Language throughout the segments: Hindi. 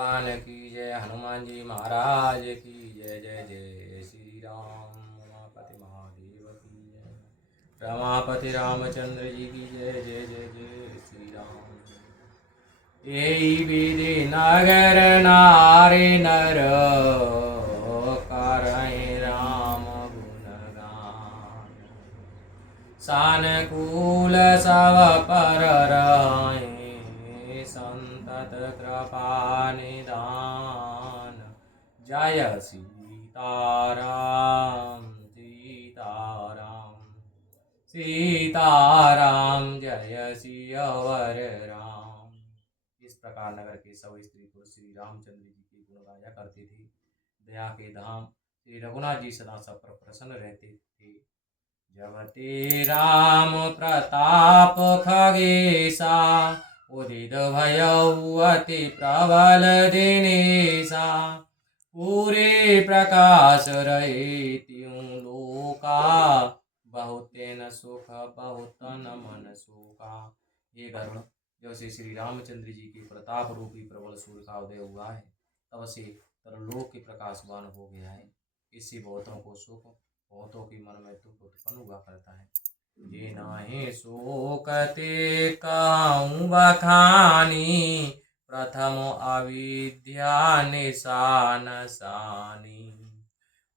भगवान की जय। हनुमान जी महाराज की जय। जय जय श्री राम। उमापति महादेव की जय। रमापति रामचंद्र जी की जय। जय जय जय श्री राम। यही विधि नगर नारी नर करहि राम गुणगान। सानुकूल सब पर रहे संतत कृपा निधान। जय सीताराम सीताराम सीताराम जय सियावर राम। इस प्रकार नगर के सब स्त्री पुरुष श्री रामचंद्र जी के गुण गाया करते थे। दया के धाम श्री रघुनाथ जी सदा सब पर प्रसन्न रहते थे। जब ते राम प्रताप खगेशा उदित भयउ अति प्रबल दिनेशा। पूरे प्रकाश रहे त्यों लोका बहुत न सुख बहुत न मन शोका। ये गरुण जब से श्री रामचंद्र जी के प्रताप रूपी प्रबल सूर्य का उदय हुआ है तब से तरलोक के प्रकाशवान हो गया है। इससे बहुतों को सुख बहुतों के मन में दुख उत्पन्न हुआ करता है। ये नाहि शोकते कहूँ बखानी प्रथम अविद्या निशान सानी।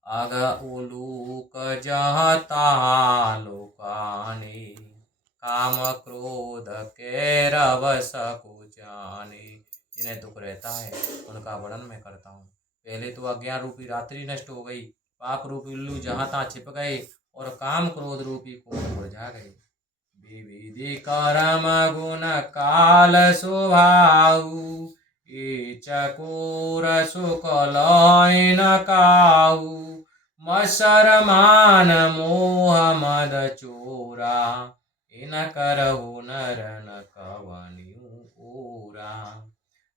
अग उलूक जहाँ तहाँ लुकानी काम क्रोध के रवस को जाने। जिन्हें दुख रहता है उनका वर्णन मैं करता हूँ। पहले तो अज्ञान रूपी रात्रि नष्ट हो गई, पाप रूपी उल्लू जहाँ तहाँ छिप गए और काम क्रोध रूपी कुंभ मुरझा गए। विविधि कर्म गुण काल स्वभाव ये चकोर सुख लय न काहू। मत्सर मान मोह मद चोरा इन करहु नर न कवनियु ओरा।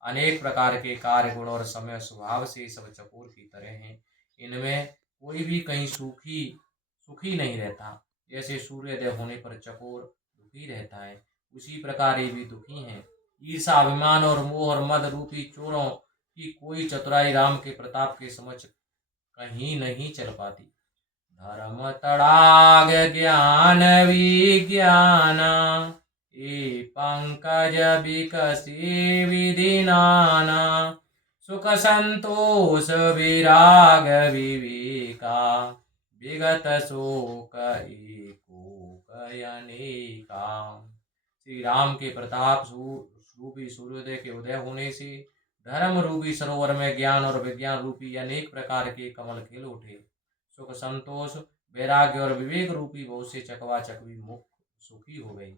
अनेक प्रकार के कार्य गुण और समय स्वभाव से सब चकोर की तरह हैं। इनमें कोई भी कहीं सुखी नहीं रहता। जैसे सूर्योदय होने पर चकोर दुखी रहता है उसी प्रकार ये भी दुखी हैं। ईर्षा अभिमान और मोह और मद रूपी चोरों की कोई चतुराई राम के प्रताप के समक्ष कहीं नहीं चल पाती। धर्म तड़ाग ज्ञान विज्ञाना ये पंकज विकसी विधि नाना। सुख संतोष विराग विवेका विगत शोक एको अनेका। श्री राम के प्रताप रूपी सूर्योदय के उदय होने से धर्म रूपी सरोवर में ज्ञान और विज्ञान रूपी अनेक प्रकार के कमल खिल उठे। सुख संतोष वैराग्य और विवेक रूपी बहुत से चकवा चकवी मुक्त सुखी हो गई।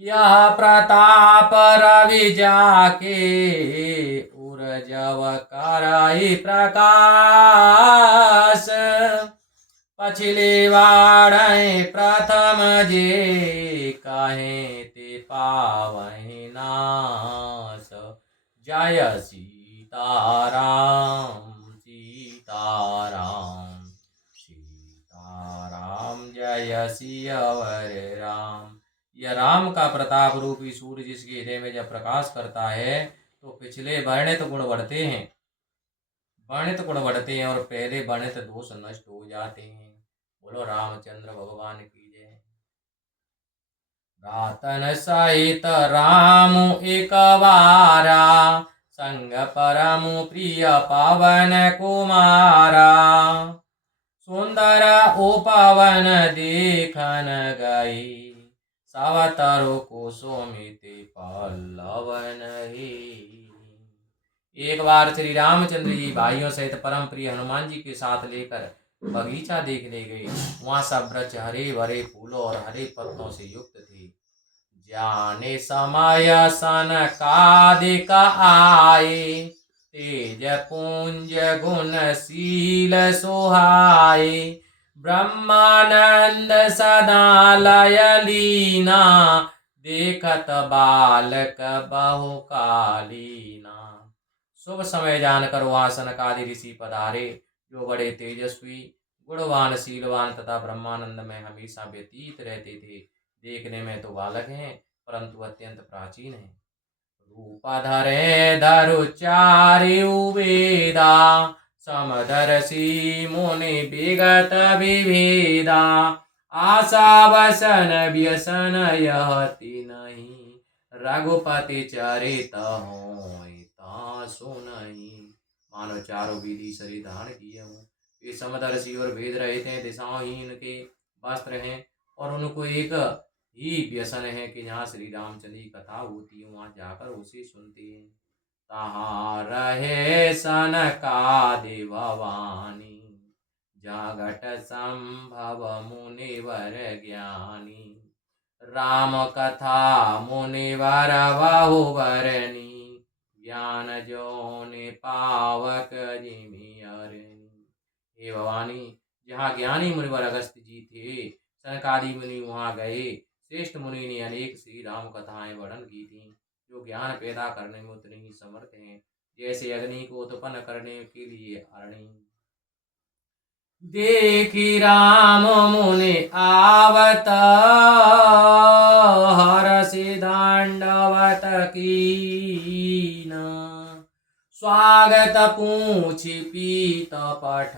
यह प्रताप रवि जाके उर्जव कराई प्रकाश। पछिले वाढ़ प्रथम जे कहे ते पावहि नाश। जय सीताराम सीताराम सीताराम जय सियावर राम। यह राम का प्रताप रूपी सूर्य जिसके हृदय में जब प्रकाश करता है तो पिछले वर्णित गुण बढ़ते हैं और पहले वर्णित दोष नष्ट हो जाते हैं। बोलो रामचंद्र भगवान की जय। रातन सहित राम एक बारा संग परम प्रिय पवन कुमारा। सुंदर उपवन देखन गई सावतरो को सोमित पल्लव नहीं। एक बार श्री रामचंद्र जी भाइयों सहित परम प्रिय हनुमान जी के साथ लेकर बगीचा देखने गए। वहां सब वृक्ष हरे भरे फूलों और हरे पत्तों से युक्त थे। जाने समय सनकादिक आए तेज पुंज गुणशील सुहाए। ब्रह्मानंद सदा लय लीना देखत बालक बहुकालीना। शुभ समय जानकर वहाँ सनकादि ऋषि पधारे जो बड़े तेजस्वी गुणवान शीलवान तथा ब्रह्मानंद में हमेशा व्यतीत रहते थे। देखने में तो बालक हैं परंतु अत्यंत प्राचीन हैं। रूप धरे धरु चारिउ वेदा समदर्शी मुनि विगत विभेदा आशा वसन व्यसन यह नहीं रघुपति चरित होय ता सुनहि। मानो चारों विधि शरीर धारण किए हूँ। ये समदर्शी और भेद रहित हैं, दिशाहीन के वस्त्र हैं और उनको एक ही व्यसन है कि जहाँ श्री रामचंद्र की कथा होती है वहाँ जाकर उसे सुनते हैं। तहाँ रहे सनकादि भवानी जागट संभव मुनिवर ज्ञानी राम कथा मुनिवर बहुवरनी ज्ञान जो ने पावक जिमि अरनी। हे भवानी, जहाँ ज्ञानी मुनिवर अगस्त्य जी थे, सनकादि मुनि वहाँ गए। श्रेष्ठ मुनि ने अनेक श्री राम कथाएं वर्णन की थी जो ज्ञान पैदा करने में उतनी ही समर्थ हैं जैसे अग्नि को उत्पन्न करने के लिए अरणि। देखी राम मुनि आवत हरषि दंडवत कीन स्वागत पूछि पीत पठ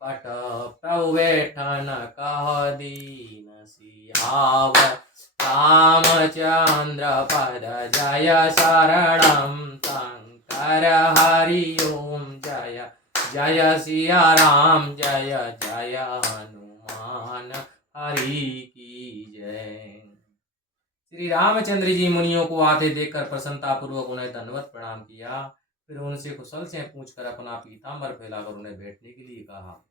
पट प्रभु बैठन कह दीन सियाव रामचंद्र पद जय शरणम शंकर हरि ओम जय जय सिया राम जय जय हनुमान हरि की जय। श्री रामचंद्र जी मुनियों को आते देखकर प्रसन्नता पूर्वक उन्हें दंडवत प्रणाम किया। फिर उनसे कुशल से पूछकर अपना पीताम्बर फैलाकर उन्हें बैठने के लिए कहा।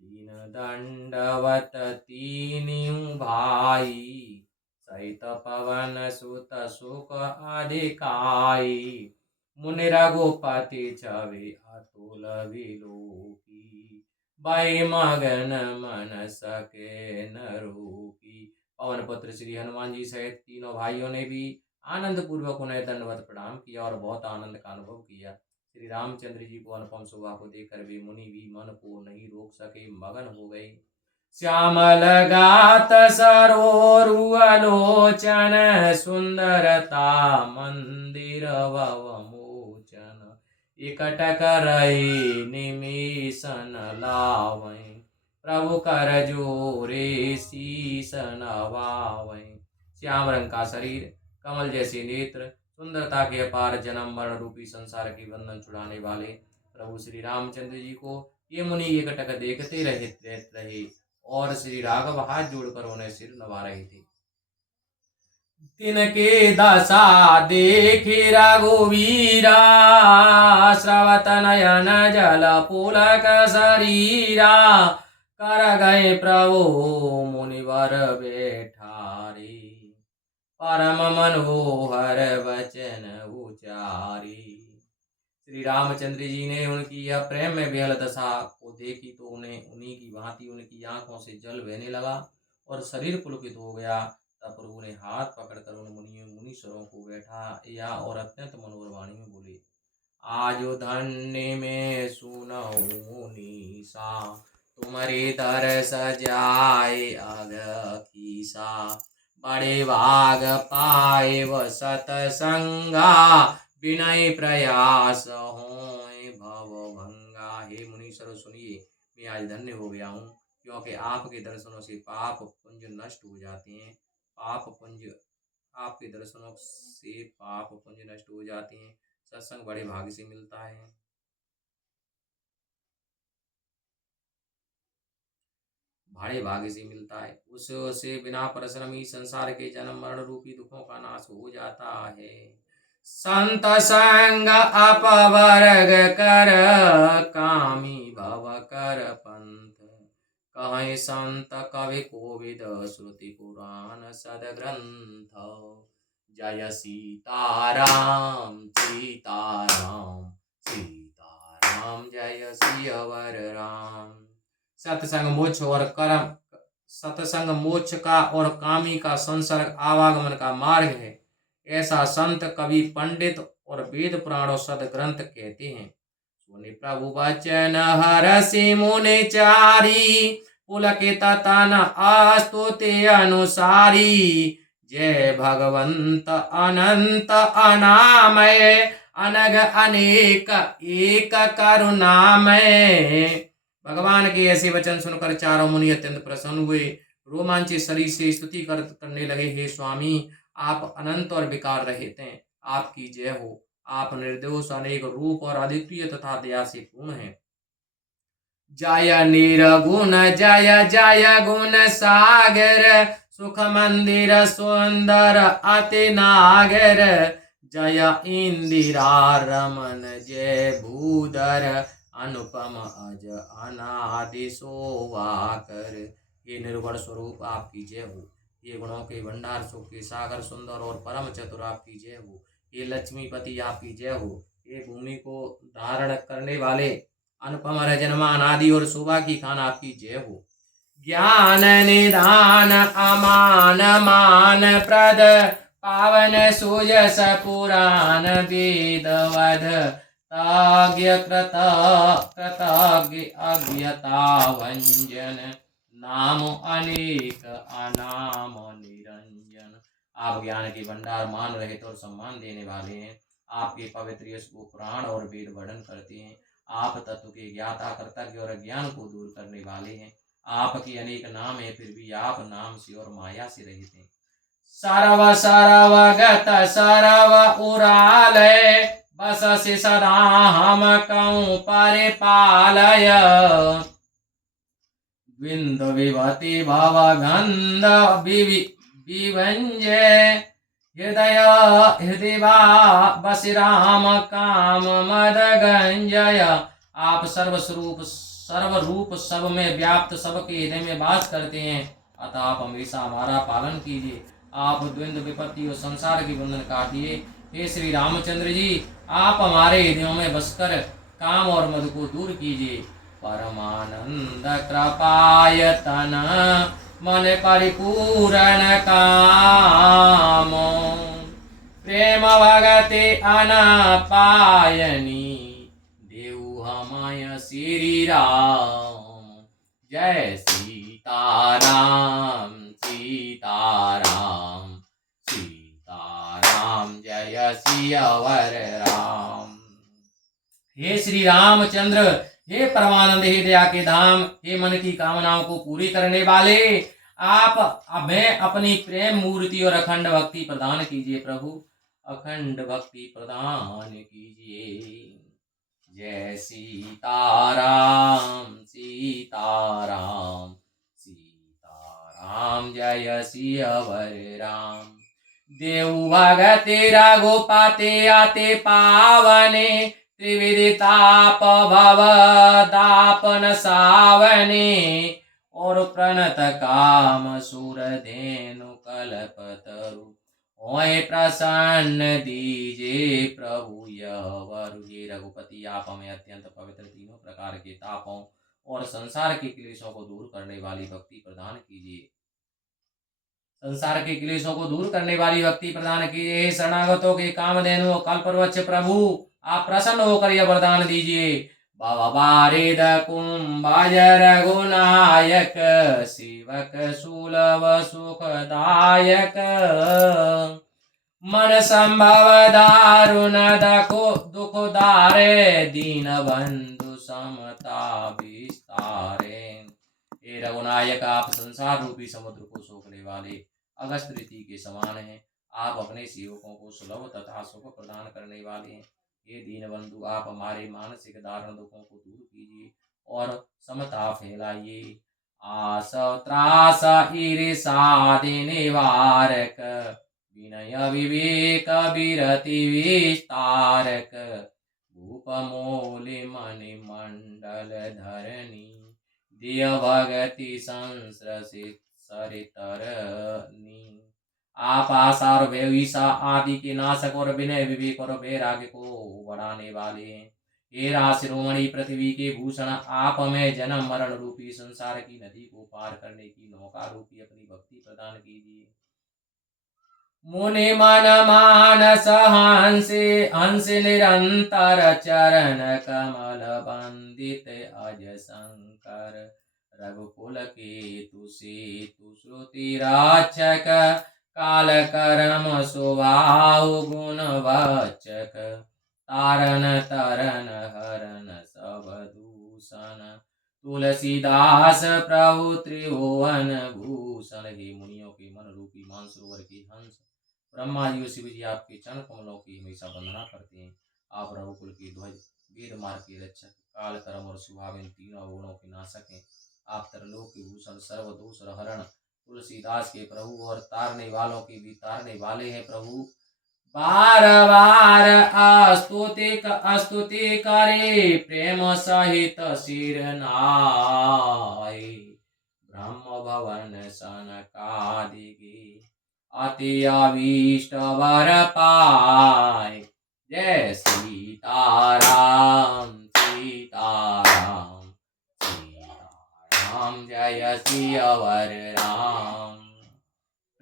तीन दंडवत तीनियों भाई सहित पवन सुत सुख अधिकाई मुनि रघुपति छवि अतुल विलोकी भय मगन मन सके न रोकी। पवन पुत्र श्री हनुमान जी सहित तीनों भाइयों ने भी आनंद पूर्वक उन्हें दंडवत प्रणाम किया और बहुत आनंद का अनुभव किया। श्री रामचंद्र जी को अनुपम शोभा को देखकर वे मुनि भी मन को नहीं रोक सके, मगन हो गए। श्यामल गात सरोरुअलोचन सुंदरता मंदिर भवमोचन एकटक रहे निमिषन लावै प्रभु कर जोरे शीस नवावै। श्याम रंग का शरीर, कमल जैसे नेत्र, सुंदरता के अपार, जन्म मरण रूपी संसार के बंधन छुड़ाने वाले प्रभु श्री रामचंद्र जी को ये मुनि एकटक देखते रहे और श्री राघव हाथ जोड़कर उन्हें सिर नवा रहे थे। तिनके दशा देखि रघुवीरा श्रवत नयन जल पुलक शरीरा कर गए प्रभु मुनिवर बैठारे परम मनोहर वचन उचारी। श्री रामचंद्र जी ने उनकी यह प्रेम में बेहद दशा को देखी तो उन्हें उन्हीं की भांति उनकी आंखों से जल बहने लगा और शरीर पुलकित हो गया। तब प्रभु ने हाथ पकड़कर उन मुनीश्वरों को बैठा या और अत्यंत मनोहर वाणी में बोले। आजो धन्य में सुनो मुनीसा तुम्हारे दर सजाए अग कीसा बड़े भाग पाए व सतसंगा विनय प्रयास होए भव भंगा। हे मुनीश्वर सुनिए, मैं आज धन्य हो गया हूँ क्योंकि आपके दर्शनों से पाप पुंज नष्ट हो जाते हैं। आपके दर्शनों से पाप पुंज नष्ट हो जाते हैं। सत्संग बड़े भाग्य से मिलता है। भाड़े भाग्य से मिलता है। उससे बिना परिश्रम ही संसार के जन्म मरण रूपी दुखों का नाश हो जाता है। संत संग अपवर्ग कर कामी भव कर पंथ कहे संत कवि कोविद श्रुति पुराण सदग्रंथ। जय सीताराम सीताराम सीताराम जय सियावर राम। सत्संग मोक्ष का और कामी का संसर्ग आवागमन का मार्ग है, ऐसा संत कवि पंडित और वेद पुराण सदग्रंथ कहते हैं। सुनि प्रभु वचन हरषि मुनि चारी पुलकित तन स्तुति अनुसारी जय भगवंत अनंत अनामय अनग अनेक एक करुणामय। भगवान के ऐसे वचन सुनकर चारों मुनि अत्यंत प्रसन्न हुए, रोमांचित शरीर से स्तुति करने लगे। हे स्वामी, आप अनंत और विकार रहित हैं, आपकी जय हो। आप निर्दोष, अनेक रूप और अद्वितीय तथा दया से पूर्ण हैं। जय निर्गुण जय जय गुण सागर, सुख मंदिर सुंदर अति नागर। जय इंदिरा रमन जय भूधर, अनुपम अज अनादि सोवाकर। ये निर्गुण स्वरूप आपकी जय हो। ये गुणों के भंडार, सुख के सागर, सुंदर और परम चतुर आपकी जय हो। ये लक्ष्मीपति आपकी जय हो। ये भूमि को धारण करने वाले अनुपम रजनमान आदि और शोभा की खान आपकी जय हो। ज्ञान निधान अमान मान प्रद, पावन सुजस पुराण वेद वध। ताज्ञ कृतज्ञ अज्ञता भंजन, नाम अनेक अनाम निरंजन। आप ज्ञान के भंडार, मान रहित और सम्मान देने वाले हैं। आपके पवित्र यश को पुराण और वेद वर्णन करते हैं। आप तत्व के ज्ञाता, कृतज्ञ और अज्ञान को दूर करने वाले हैं। आपके अनेक नाम हैं, फिर भी आप नाम से और माया से रहित हैं। सर्व सर्वगत सर्व उरालय, बस से सदा हम कहूँ परिपालय। विंद विभति भव गंध विभंजय, हृदय हृदय बस राम काम मद गंजय। आप सर्वस्वरूप सर्वरूप, सब में व्याप्त, सबके हृदय में वास करते हैं, अतः आप हमेशा हमारा पालन कीजिए। आप द्वंद्व विपत्ति और संसार की बंधन काटिए। हे श्री रामचंद्र जी, आप हमारे हृदयों में बसकर काम और मद को दूर कीजिए। परमानंद कृपायतन मन परिपूर्ण काम, प्रेम भगति अनपायनी देव हमय श्री राम। जय सीताराम सीताराम सीताराम, जय सियावर राम। हे श्री रामचंद्र, हे परमानंद, हे दया के धाम, हे मन की कामनाओं को पूरी करने वाले, आप हमें अपनी प्रेम मूर्ति और अखंड भक्ति प्रदान कीजिए। प्रभु, अखंड भक्ति प्रदान कीजिए। जय सीताराम सीताराम सीताराम, जय सियावर राम। देव भगति रघुपति अति पावने, त्रिविधि ताप भव दापन सावने। और प्रणत काम सुर धेनु कल्पतरु, ओए प्रसन्न दीजिए प्रभु यवर। हे रघुपति, आप हमें अत्यंत पवित्र तीनों प्रकार के तापों और संसार के क्लेशों को दूर करने वाली भक्ति प्रदान कीजिए। संसार के क्लेशों को दूर करने वाली भक्ति प्रदान कीजिए। शरणागतों के कामधेनु कल्पवृक्ष प्रभु, आप प्रसन्न होकर यह वरदान दीजिए। बारिद कुंभज रघुनायक, सेवक सुलभ सुखदायक। मन संभव दारुण दुख दारे, दीन बंधु समता विस्तारे। हे रघुनायक, आप संसार रूपी समुद्र को सोखने वाले अगस्त ऋषि के समान हैं। आप अपने सेवकों को सुलभ तथा सुख प्रदान करने वाले हैं। हे दीनबंधु, आप हमारे मानसिक दारुण दुखों को दूर कीजिए और समता फैलाइए। आस त्रास ईर्षा निवारक, विनय विवेक विरति विस्तारक। भूप मोलि मणि मंडल धरणी, दिय भगति संश्रसित सरितरनी। आप आशा और भय आदि के नाशक और विनय विवेक और वैराग्य को बढ़ाने वाले हैं। हे राज शिरोमणि पृथ्वी के भूषण, आप हमें जन्म मरण रूपी संसार की नदी को पार करने की नौका रूपी अपनी भक्ति प्रदान कीजिए। मुनि मन मानस हंस निरंतर, चरण कमल वंदित अज शंकर। रघुकुल के तु सेतु श्रुति रक्षक, काल कर्म स्वभाव गुण वाचक, तारन तरन हरन सब दूषण, तुलसीदास प्रभु त्रिभुवन भूषण। हे मुनियों के मन रूपी मानसरोवर के हंस, ब्रह्मा जी और शिव जी आपके चरण कमलों की हमेशा वंदना करते हैं। आप रघुकुल के ध्वज, वेद मार्ग के रक्षक, काल कर्म और स्वभाव इन तीनों गुणों के नाशक हैं। आप त्रिलोक के भूषण, सर्वदोष हरण, तुलसीदास के प्रभु और तारने वालों के भी तारने वाले हैं प्रभु। बार बार स्तुति करे, प्रेम सहित सिर नाय, ब्रह्म भवन सनकादिक, अति अभीष्ट वर पाए। जय सीताराम सीताराम सीताराम, जय सियावर राम।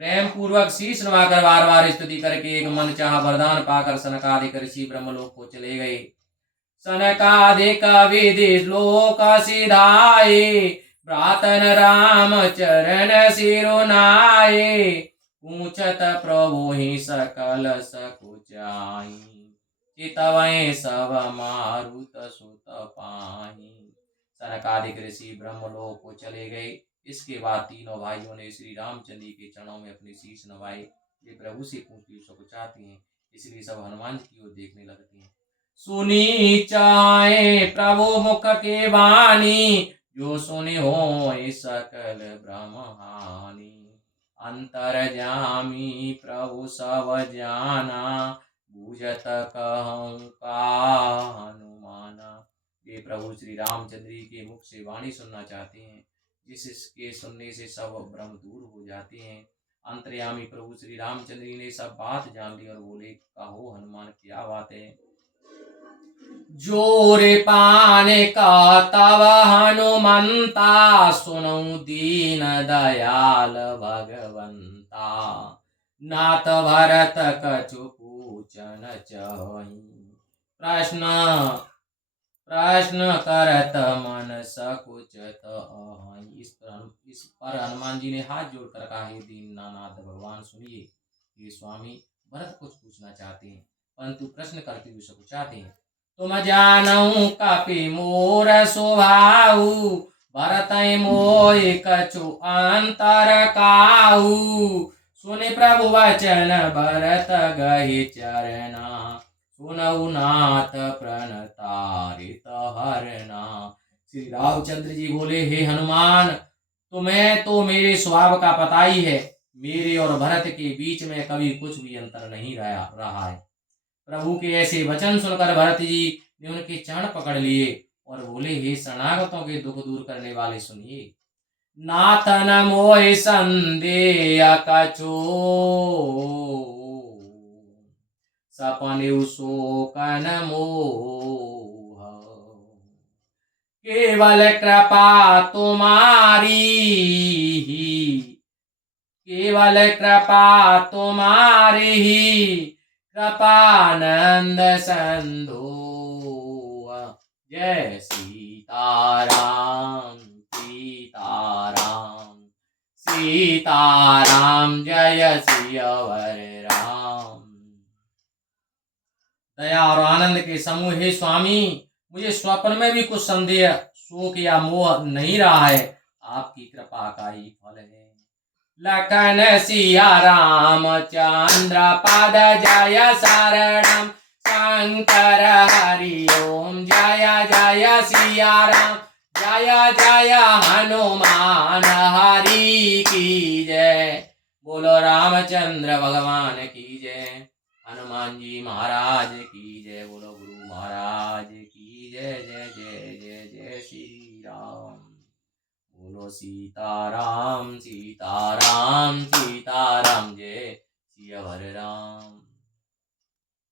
प्रेम पूर्वक शीश नवाकर बार बार स्तुति करके एक मन चाह वरदान पाकर सनकादिक ऋषि ब्रह्मलोक को चले गए। सनकादिक विधि श्लोक सिधाए, प्रातन राम चरण सिरुनाए, पूछत प्रभु ही सकल सकुचाई, चितवै सब मारुत सुत पाही। सनकादिक ऋषि ब्रह्मलोक को चले गए। इसके बाद तीनों भाइयों ने श्री रामचंद्र जी के चरणों में अपनी शीश नवाई। ये प्रभु से पूछती उसको चाहती हैं, इसलिए सब हनुमान जी की ओर देखने लगते हैं। सुनी चाहे प्रभु मुख के वाणी, जो सुने हो सकल ब्रह्म हानि, अंतर्यामी प्रभु सब जाना, बूझत कहूँ का हनुमाना। ये प्रभु श्री रामचंद्र जी के मुख से वाणी सुनना चाहते हैं, जिसके सुनने से सब भ्रम दूर हो जाते हैं। अंतर्यामी प्रभु श्री रामचंद्र जी ने सब बात जान ली और बोले, कहो हनुमान क्या बात है। जोरे पाने का तव हनुमंता, सुनऊ दीन दयाल भगवंता, नाथ भरत कछु पूछन चाहि, प्रश्न करत मन सकुचत आहि। इस पर हनुमान जी ने हाथ जोड़कर कहा, हे दीननाथ भगवान सुनिए। ये स्वामी भरत कुछ पूछना चाहते हैं, परंतु प्रश्न करते हुए सकुचाते हैं। तुम जानऊ कपि मोर स्वभाव, भरत मोहि कछु अंतर काहू, सुनि प्रभु वचन भरत गहि चरना, सुनऊ नाथ प्रणतारित हरना। श्री रामचंद्र जी बोले, हे हनुमान, तुम्हें तो मेरे स्वभाव का पता ही है। मेरे और भरत के बीच में कभी कुछ भी अंतर नहीं रहा है। प्रभु के ऐसे वचन सुनकर भरत जी ने उनके चरण पकड़ लिए और बोले, हे शरणागतों के दुख दूर करने वाले सुनिए। नाथ न मोहि संदेह कछु, सपने शोक न मोह, केवल कृपा तुम्हारी, केवल कृपा तुम्हारी ही, कृपानंद संधो। जय सीताराम सीताराम सीताराम, जय सियावर राम। दया और आनंद के समूह, हे स्वामी, मुझे स्वप्न में भी कुछ संदेह, शोक या मोह नहीं रहा है। आपकी कृपा का ही फल है। लखन सिया राम चंद्र पद जय शरणम, शंकर हरि ओम जय जय सिया राम, जय जय हनुमान हरि की जय। बोलो रामचंद्र भगवान की जय, हनुमान जी महाराज की जय। बोलो गुरु महाराज की जय। जय जय जय जय श्री राम। बोलो सीताराम सीताराम सीताराम, जय सियावर राम।